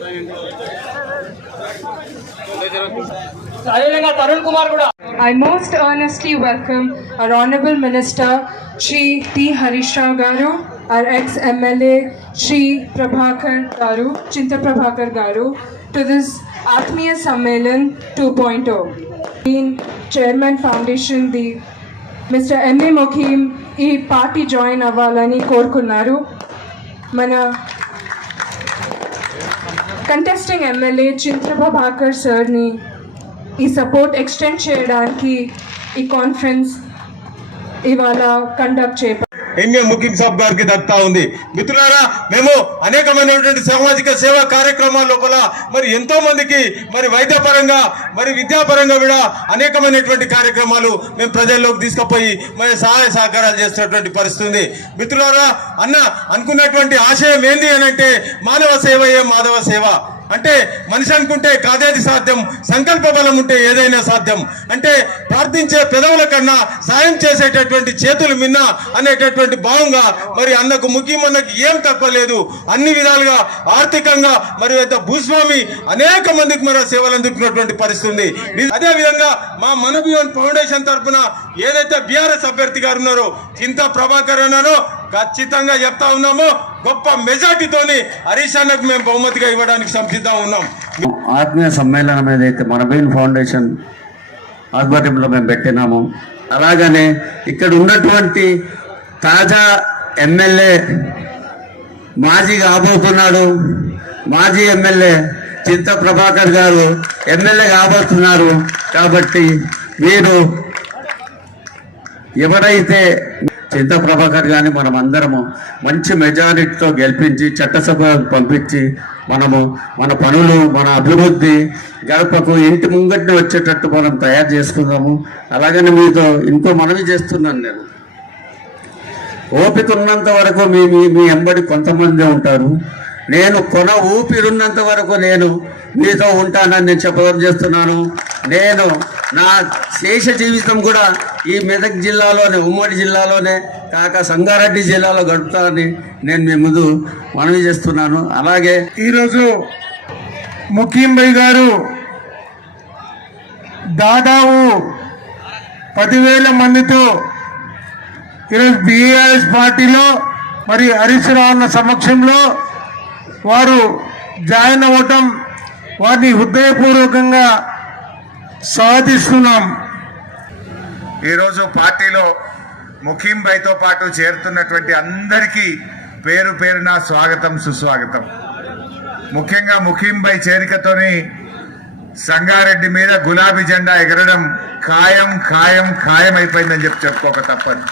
I most earnestly welcome our Honorable Minister Shri T. Harish Rao Garu, our ex-MLA Shri Prabhakar Garu, Chinta Prabhakar Garu, to this Atmiya Sammelan 2.0. Being Chairman Foundation, the Mr. M.A. Mukim, ఈ party join అవ్వాలని కోరుకున్నారు. మన contesting MLA చింత్ర Prabhakar సార్ని ఈ support extend చేయడానికి ఈ conference ఇవాళ conduct చేపట్టారు. ఎంఏ ముఖీం సాబ్ గారికి దక్తా ఉంది. మిత్రులారా, మేము అనేకమైనటువంటి సామాజిక సేవా కార్యక్రమాల లోపల మరి ఎంతో మందికి మరి వైద్యపరంగా మరి విద్యాపరంగా కూడా అనేకమైనటువంటి కార్యక్రమాలు మేము ప్రజల్లోకి తీసుకుపోయి మరి సహాయ సహకారాలు చేస్తున్నటువంటి పరిస్థితి ఉంది. మిత్రులారా, అనుకున్నటువంటి ఆశయం ఏంది అని అంటే మానవ సేవయే మాధవ సేవ. అంటే మనిషి అనుకుంటే కాదేది సాధ్యం, సంకల్ప బలం ఉంటే ఏదైనా సాధ్యం. అంటే ప్రార్థించే పెదవుల కన్నా సాయం చేసేటటువంటి చేతులు మిన్న అనేటటువంటి భావంగా మరి అన్నకు ముఖ్యమన్నకు ఏం తక్కువ లేదు. అన్ని విధాలుగా ఆర్థికంగా మరి భూస్వామి అనేక మందికి మరి సేవలు అందుకున్నటువంటి పరిస్థితి ఉంది. అదే విధంగా మా మనబియోన్ ఫౌండేషన్ తరఫున ఏదైతే బీఆర్ఎస్ అభ్యర్థి గారు ఉన్నారో చింతా ప్రభాకర్ అన్నారో ఖచ్చితంగా చెప్తా ఉన్నాము, గొప్ప మెజార్టీతోని హరీష్ అన్నకు మేము బహుమతిగా ఇవ్వడానికి సంసిద్ధంగా ఉన్నాం. ఆత్మీయ సమ్మేళనం ఏదైతే మనబీన్ ఫౌండేషన్ ఆధ్వర్యంలో మేము పెట్టినాము, అలాగనే ఇక్కడ ఉన్నటువంటి తాజా ఎమ్మెల్యే మాజీ కాబోతున్నాడు, మాజీ ఎమ్మెల్యే చింత ప్రభాకర్ గారు ఎమ్మెల్యే కాబోతున్నారు. కాబట్టి మీరు ఎవరైతే చింత ప్రభాకర్ గారిని మనం అందరము మంచి మెజారిటీతో గెలిపించి చట్టసభ పంపించి మనము మన పనులు మన అభివృద్ధి గడపకు ఇంటి ముంగట్ని వచ్చేటట్టు మనం తయారు చేసుకుందాము. అలాగని మీతో ఇంకో మనవి చేస్తున్నాను, నేను ఓపిక ఉన్నంత వరకు మీ ఎంబడి కొంతమంది ఉంటారు. నేను ఊపిరున్నంత వరకు నేను మీతో ఉంటానని నేను చెప్పడం చేస్తున్నాను. నేను నా శేష జీవితం కూడా ఈ మెదక్ జిల్లాలోనే, ఉమ్మడి జిల్లాలోనే కాక సంగారెడ్డి జిల్లాలో గడుపుతానని నేను మీ ముందు మనవి చేస్తున్నాను. అలాగే ఈరోజు ముఖీం భాయ్ గారు దాదాపు 10,000 మందితో ఈరోజు బీఆర్ఎస్ పార్టీలో మరి హరీష్ రావు అన్న సమక్షంలో వారు జాయిన్ అవ్వటం వారిని హృదయపూర్వకంగా స్వాగతిస్తున్నాం. ఈరోజు పార్టీలో ముఖీం భాయ్తో పాటు చేరుతున్నటువంటి అందరికీ పేరు పేరున స్వాగతం, సుస్వాగతం. ముఖ్యంగా ముఖీం భాయ్ చేరికతోని సంగారెడ్డి మీద గులాబీ జెండా ఎగరడం ఖాయం ఖాయం ఖాయం అయిపోయిందని చెప్పుకోక తప్పదు.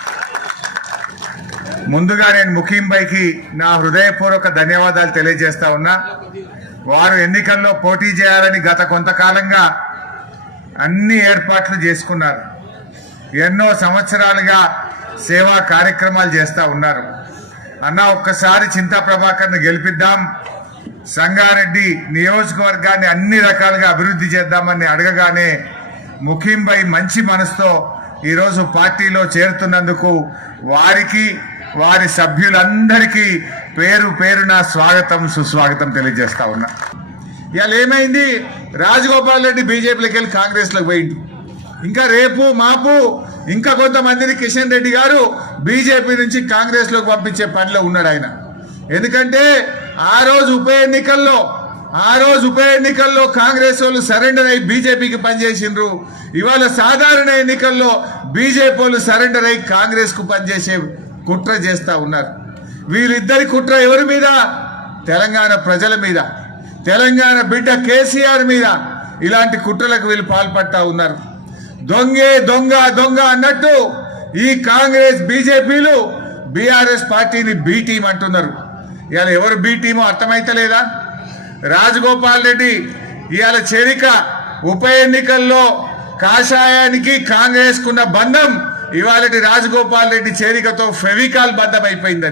ముందుగా నేను ముఖీం భాయ్కి నా హృదయపూర్వక ధన్యవాదాలు తెలియజేస్తా ఉన్నా. వారు ఎన్నికల్లో పోటీ చేయాలని గత కొంతకాలంగా అన్ని ఏర్పాట్లు చేసుకున్నారు. ఎన్నో సంవత్సరాలుగా సేవా కార్యక్రమాలు చేస్తూ ఉన్నారు. అన్న, ఒక్కసారి చింతా ప్రభాకర్ని గెలిపిద్దాం, సంగారెడ్డి నియోజకవర్గాన్ని అన్ని రకాలుగా అభివృద్ధి చేద్దామని అడగగానే ముఖీం భాయ్ మంచి మనసుతో ఈరోజు పార్టీలో చేరుతున్నందుకు వారికి వారి సభ్యులందరికీ పేరు పేరున స్వాగతం, సుస్వాగతం తెలియజేస్తా ఉన్నా. ఇవాళ ఏమైంది, రాజగోపాల్ రెడ్డి బీజేపీలోకి వెళ్ళి కాంగ్రెస్లోకి పోయిండు. ఇంకా రేపు మాపు ఇంకా కొంతమందిని కిషన్ రెడ్డి గారు బీజేపీ నుంచి కాంగ్రెస్లోకి పంపించే పనిలో ఉన్నాడు ఆయన. ఎందుకంటే ఆ రోజు ఉప ఎన్నికల్లో కాంగ్రెస్ వాళ్ళు సరెండర్ అయ్యి బీజేపీకి పనిచేసిండ్రు. ఇవాళ సాధారణ ఎన్నికల్లో బీజేపీ వాళ్ళు సరెండర్ అయ్యి కాంగ్రెస్కు పనిచేసే కుట్ర చేస్తూ ఉన్నారు. వీరిద్దరి కుట్ర ఎవరి మీద? తెలంగాణ ప్రజల మీద, తెలంగాణ బిడ్డ కేసీఆర్ మీద ఇలాంటి కుట్రలకు వీళ్ళు పాల్పడతా ఉన్నారు. దొంగే దొంగ దొంగ అన్నట్టు ఈ కాంగ్రెస్ బీజేపీలు బీఆర్ఎస్ పార్టీని బి టీం అంటున్నారు. ఇవాళ ఎవరు బి టీమో అర్థమైతలేదా? రాజగోపాల్ రెడ్డి ఇవాళ చేరిక ఉప ఎన్నికల్లో కాషాయానికి కాంగ్రెస్ కున్న బంధం ఇవాళ రాజగోపాల్ రెడ్డి చేరికతో ఫెవికాల్ బంధం అయిపోయింది.